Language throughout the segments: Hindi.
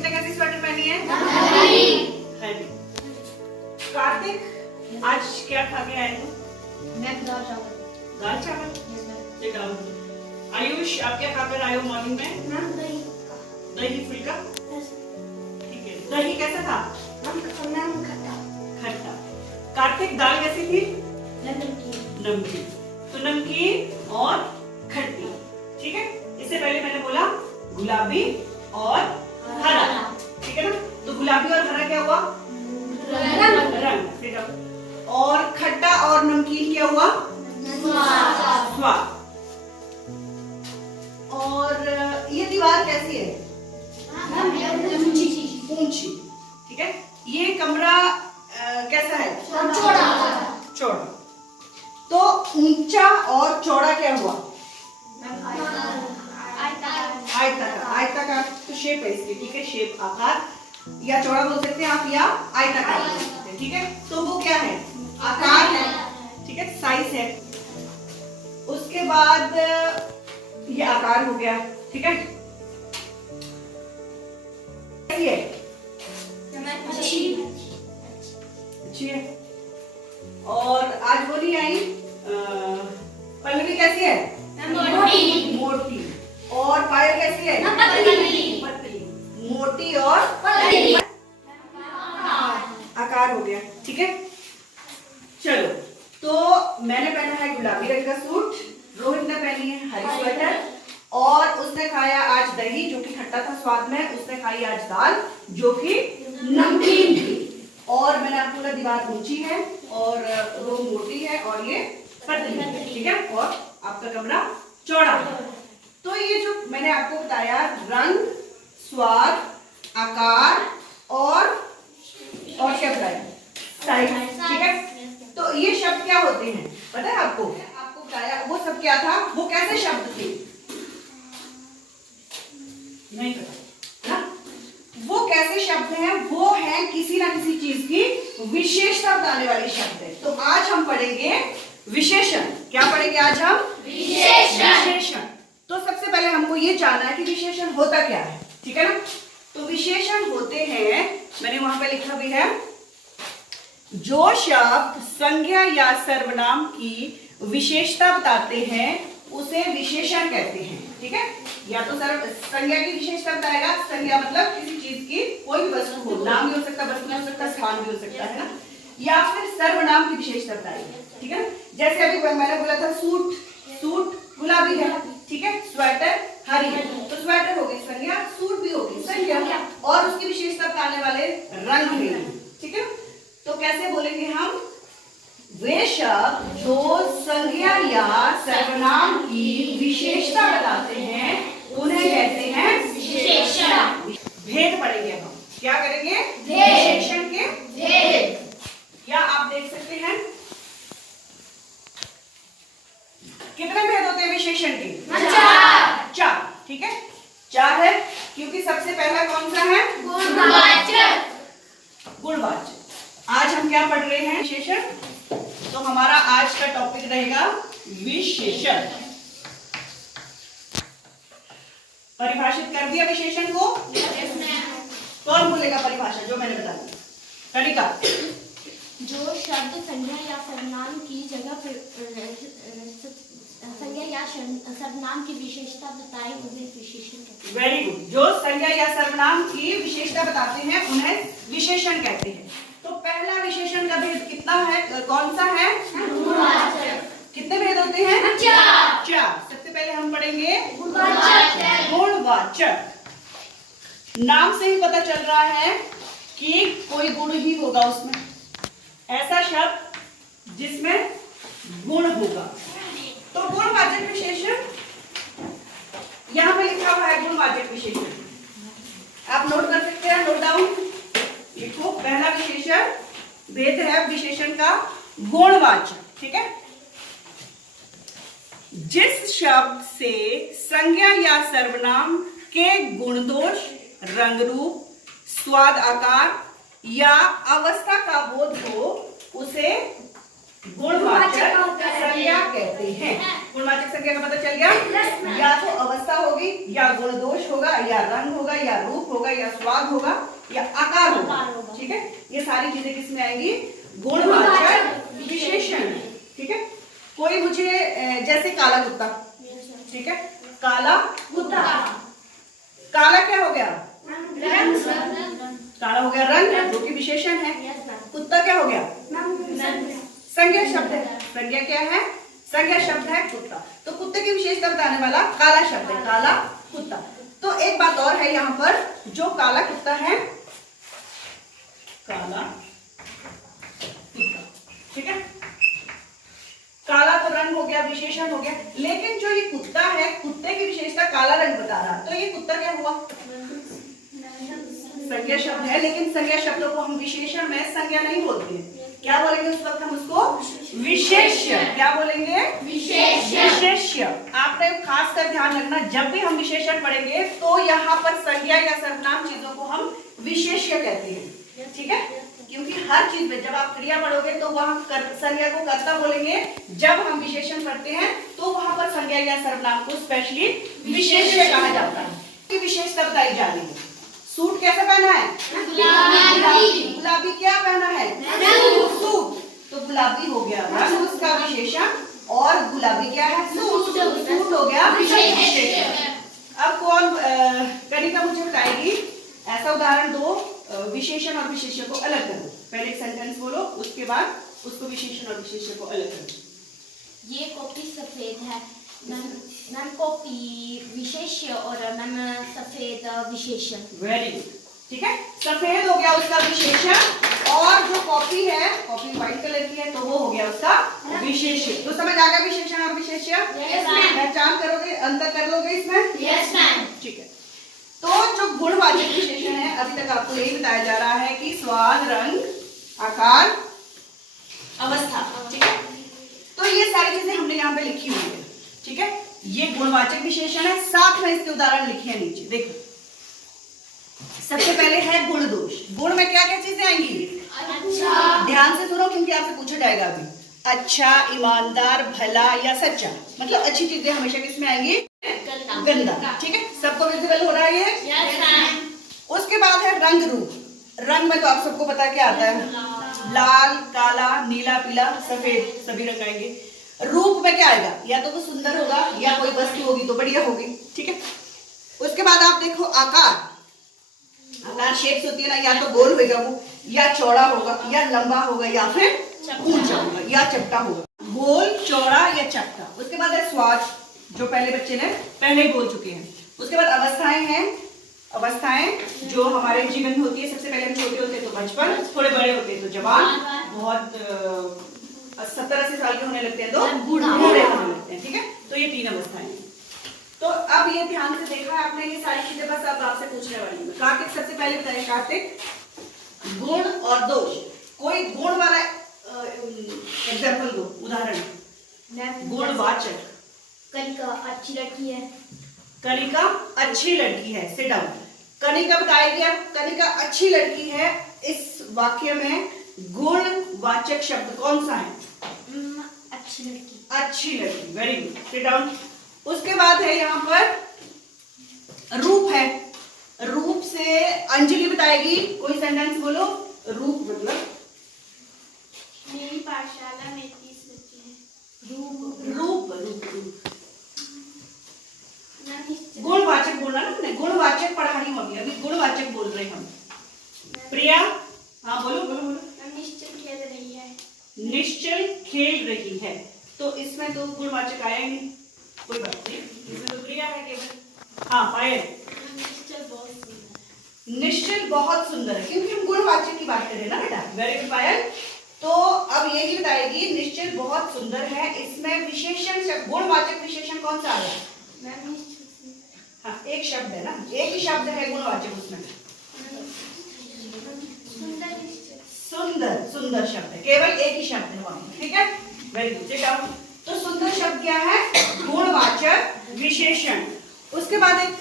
रोहित ने कैसी स्वेटर पहनी है? हरी। कार्तिक आज क्या खा के आए हो? दाल चावल। दाल चावल। Sit down. आयुष आप क्या खाकर आए हो मॉर्निंग में? दही फुल्का। ठीक है। दही कैसा था? खट्टा। कार्तिक दाल कैसी थी? नमकीन। तो नमकीन और खट्टी। ठीक है। इससे पहले मैंने बोला गुलाबी और हरा। ठीक है ना? तो गुलाबी और हरा क्या हुआ? रंग। और खट्टा और नमकीन क्या हुआ? स्वाद। और ये दीवार कैसी है? ऊंची। ठीक है। ये कमरा कैसा है? चौड़ा। तो ऊंचा और चौड़ा क्या हुआ? आयताकार। तो शेप है इसकी। ठीक है। शेप आकार या चौड़ा बोल सकते हैं आप या आयताकार बोल सकते हैं। ठीक है। तो वो क्या है? आकार है। ठीक है। साइज है। उसके बाद ये आकार हो गया। ठीक है। ये अच्छी है। और आज वो नहीं आई पल्लवी कैसी है? मोटी। और पायल कैसी है? पतली। मोटी और आकार हो गया। ठीक है। चलो तो मैंने पहना है गुलाबी रंग का सूट, रोहित ने पहनी है हरी स्वेटर और उसने खाया आज दही जो कि खट्टा था स्वाद में। उसने खाई आज दाल जो कि नमकीन थी। और मैंने आपको बोला दीवार ऊंची है और वो मोटी है और ये पतली है। ठीक है। और आपका कमरा चौड़ा है। तो ये जो मैंने आपको बताया रंग, स्वाद, आकार और क्या बताया? साइज। ठीक है। तो ये शब्द क्या होते हैं पता है आपको? आपको बताया वो सब क्या था? वो कैसे शब्द थे? नहीं पता ना? वो कैसे शब्द हैं? वो है किसी ना किसी चीज की विशेषता बताने वाले शब्द है। तो आज हम पढ़ेंगे विशेषण। क्या पढ़ेंगे आज हम? विशेषण। तो सबसे पहले हमको ये जानना है कि विशेषण होता क्या है। ठीक है ना? तो विशेषण होते हैं, मैंने वहां पे लिखा भी है, जो शब्द संज्ञा या सर्वनाम की विशेषता बताते हैं उसे विशेषण कहते हैं। ठीक है। या तो संज्ञा की विशेषता बताएगा। संज्ञा मतलब किसी चीज की कोई भी वस्तु हो, नाम भी हो सकता है, वस्तु भी हो सकता है, स्थान भी हो सकता है ना। या फिर सर्वनाम की विशेषता बताएगी। ठीक है। जैसे अभी मैंने बोला था सूट गुलाबी है। ठीक है। स्वेटर हरी है। तो स्वेटर हो गई संज्ञा, सूट भी होगी संज्ञा और उसकी विशेषता बताने वाले रंग हैं। ठीक है। तो कैसे बोलेंगे हम? वे शब्द जो संज्ञा या सर्वनाम की विशेषता बताते हैं उन्हें कहते हैं विशेषण। भेद पढ़ेंगे हम। क्या करेंगे? विशेषण के भेद। या आप देख सकते हैं कितने भेद होते हैं विशेषण के? चार। ठीक है। चार है क्योंकि सबसे पहला कौन सा है? गुणवाचक। आज हम क्या पढ़ रहे हैं? विशेषण। तो हमारा आज का टॉपिक रहेगा विशेषण। परिभाषित कर दिया विशेषण को? कौन बोलेगा परिभाषा जो मैंने बता दी? कनिका। जो शब्द संज्ञा या सर्वनाम की जगह संज्ञा या सर्वनाम की विशेषता बताए उन्हें विशेषण कहते हैं। Very good. जो संज्ञा या सर्वनाम की विशेषता बताते हैं उन्हें विशेषण कहते हैं। तो पहला विशेषण का भेद कितना है? कौन सा है? कितने भेद होते हैं? चार। सबसे पहले हम पढ़ेंगे गुणवाचक। नाम से ही पता चल रहा है कि कोई गुण ही होगा उसमें। ऐसा शब्द जिसमें गुण होगा। तो गुणवाचक विशेषण यहां पे लिखा हुआ है। गुणवाचक विशेषण आप नोट कर सकते हैं। नोट डाउन लिखो। पहला विशेषण भेद है विशेषण का गुणवाचक। ठीक है। जिस शब्द से संज्ञा या सर्वनाम के गुण दोष, रंग रूप, स्वाद, आकार या अवस्था का बोध हो उसे गुणवाचक संज्ञा कहते हैं। गुणवाचक संज्ञा का पता चल गया। या तो अवस्था होगी, या गुण दोष होगा, या रंग होगा, या रूप होगा, या स्वाद होगा, या आकार होगा। ठीक है, ये सारी चीजें किसमें आएंगी? गुणवाचक विशेषण। ठीक है, कोई मुझे जैसे काला कुत्ता, ठीक है, काला कुत्ता, काला क्या हो गया? काला हो गया रंग, जो कि विशेषण है। कुत्ता क्या हो गया? संज्ञा शब्द है। संज्ञा क्या है? संज्ञा शब्द है कुत्ता। तो कुत्ते की विशेषता बताने वाला काला शब्द है, काला कुत्ता। तो एक बात और है यहाँ पर, जो काला कुत्ता है, काला कुत्ता, ठीक है, काला तो रंग हो गया, विशेषण हो गया, लेकिन जो ये कुत्ता है, कुत्ते की विशेषता काला रंग बता रहा, तो ये कुत्ता क्या हुआ? संज्ञा शब्द है, लेकिन संज्ञा शब्दों को हम विशेषण में संज्ञा नहीं बोलते हैं। क्या बोलेंगे उस वक्त हम उसको? विशेष्य। क्या बोलेंगे? विशेष्य। आपने खास कर ध्यान रखना, जब भी हम विशेषण पढ़ेंगे तो यहाँ पर संज्ञा या सर्वनाम चीजों को हम विशेष्य कहते हैं। ठीक है, क्योंकि हर चीज में जब आप क्रिया पढ़ोगे तो वहां संज्ञा को कर्ता बोलेंगे, जब हम विशेषण पढ़ते हैं तो वहां पर संज्ञा या सर्वनाम को स्पेशली विशेष्य कहा जाता है। विशेषता बताई जा रही है। सूट कैसा पहना है? गुलाबी। गुलाबी क्या पहना है? सूट। तो गुलाबी हो गया रंग उसका विशेषण, और गुलाबी क्या है? सूट। सूट हो गया विशेषण। अब कौन कनिका मुझे बताएगी, ऐसा उदाहरण दो, विशेषण और विशेष्य को अलग करो। पहले एक सेंटेंस बोलो, उसके बाद उसको विशेषण और विशेष्य को अलग करो। ये कॉपी सफेद है, मैम कॉपी विशेष्य और मैम सफेद विशेषण। Very good. ठीक है, सफेद हो गया उसका विशेषण, और जो कॉपी है, कॉपी व्हाइट कलर की है, तो वो हो गया उसका विशेष्य। तो समझ आ गया विशेषण और विशेष्य? पहचान करोगे, अंतर कर लोगे इसमें? Yes ma'am. ठीक है, तो जो गुणवाचक विशेषण है, अभी तक आपको यही बताया जा रहा है कि स्वाद, रंग, आकार, अवस्था। ठीक है, तो ये सारी चीजें हमने यहाँ पे लिखी हुई है। ठीक है, ये गुणवाचक विशेषण है, साथ में इसके उदाहरण लिखे हैं नीचे। देखो, सबसे पहले है गुण दोष। गुण में क्या क्या चीजें आएंगी? अच्छा। ध्यान से सुनो, क्योंकि आपसे पूछा जाएगा अभी। अच्छा, ईमानदार, भला या सच्चा, मतलब अच्छी चीजें हमेशा किसमें आएंगी? गंदा। ठीक है, सबको विजिबल हो रहा है ये? यस। उसके बाद है रंग रूप। रंग में तो आप सबको पता क्या आता है? लाल, काला, नीला, पीला, सफेद, सभी रंग आएंगे। रूप में क्या आएगा? या तो वो सुंदर होगा, या कोई वस्तु होगी तो बढ़िया होगी। ठीक है, उसके बाद आप देखो आकार। आकार शेप्स होती है ना, या तो गोल होगा वो, या चौड़ा होगा, या लंबा होगा, या फिर ऊंचा होगा, या चपटा होगा। गोल, चौड़ा या चपटा। उसके बाद है स्वाद, जो पहले बच्चे ने पहले बोल चुके हैं। उसके बाद अवस्थाएं हैं। अवस्थाएं जो हमारे जीवन में होती है, सबसे पहले हम छोटे होते हैं तो बचपन, थोड़े बड़े होते हैं तो जवान, बहुत 70-80 साल के होने लगते हैं तो बूढ़े होने लगते हैं। ठीक है, तो ये 3 अवस्थाएं हैं। तो अब ये ध्यान से देखा है आपने, ये सारी चीजें बस अब आपसे पूछने वाली हूँ। कार्तिक सबसे पहले बताइए, कार्तिक गुण और दोष। कोई गुण वाला एग्जाम्पल दो, उदाहरण। गुणवाचक। कनिका अच्छी लड़की है। कनिका अच्छी लड़की है। Sit down. कनिका बताएगी अब, कनिका अच्छी लड़की है, इस वाक्य में गुणवाचक शब्द कौन सा है? अच्छी लड़की। अच्छी लड़की। Very good, sit down. उसके बाद है यहाँ पर रूप है। रूप से अंजलि बताएगी, कोई सेंटेंस बोलो। रूप मतलब मेरी पाठशाला में 30 बच्चे हैं। रूप रूप रूप रूप गुणवाचक बोलना ना तुमने, गुणवाचक पढ़ा रही हूँ अभी गुणवाचक बोल रहे हम। प्रिया, हाँ बोलो बोलो बोलो। निश्चल खेल रही है। निश्चल खेल रही है, तो इसमें तो गुणवाचक आया ही नहीं, कोई बात नहीं, इसमें तो प्रिया है केवल। हाँ पायल। निश्चल बहुत सुंदर है। निश्चल बहुत सुंदर है, क्योंकि हम गुणवाचक की बात कर रहे हैं ना बेटा। वेरी गुड पायल। तो अब ये ही बताएगी निश्चल बहुत सुंदर है, इसमें विशेषण से गुणवाचक विशेषण कौन सा आया? हाँ, एक शब्द है ना, एक ही शब्द है गुणवाचक उसमें। सुंदर, सुंदर शब्द है, केवल एक ही शब्द है वहां। ठीक है, वेरी गुड। Sit down. तो सुंदर शब्द क्या है? गुणवाचक विशेषण। उसके बाद एक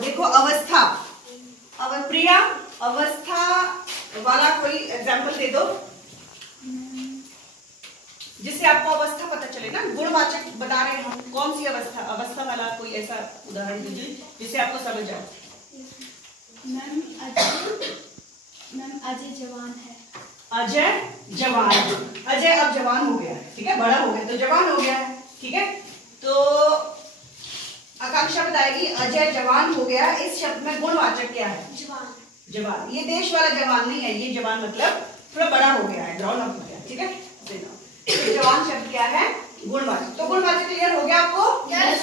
देखो अवस्था। प्रिया, अवस्था वाला कोई एग्जाम्पल दे दो। जिससे आपको अवस्था पता चले ना। गुणवाचक बता रहे हैं हम, कौन सी अवस्था, अवस्था वाला कोई ऐसा उदाहरण दीजिए जिससे आपको समझ जाओ। मैम अजय जवान है। अजय जवान, अजय अब जवान हो गया, ठीक है, बड़ा हो गया तो जवान हो गया, ठीक है। तो आकांक्षा बताएगी अजय जवान हो गया, इस शब्द में गुणवाचक क्या है? जवान। जवान, ये देश वाला जवान नहीं है, ये जवान मतलब थोड़ा बड़ा हो गया है, ग्राउंड अप हो गया, ठीक है। तो जवान शब्द क्या है? गुणवाचक। तो गुणवाचक क्लियर हो गया आपको? यस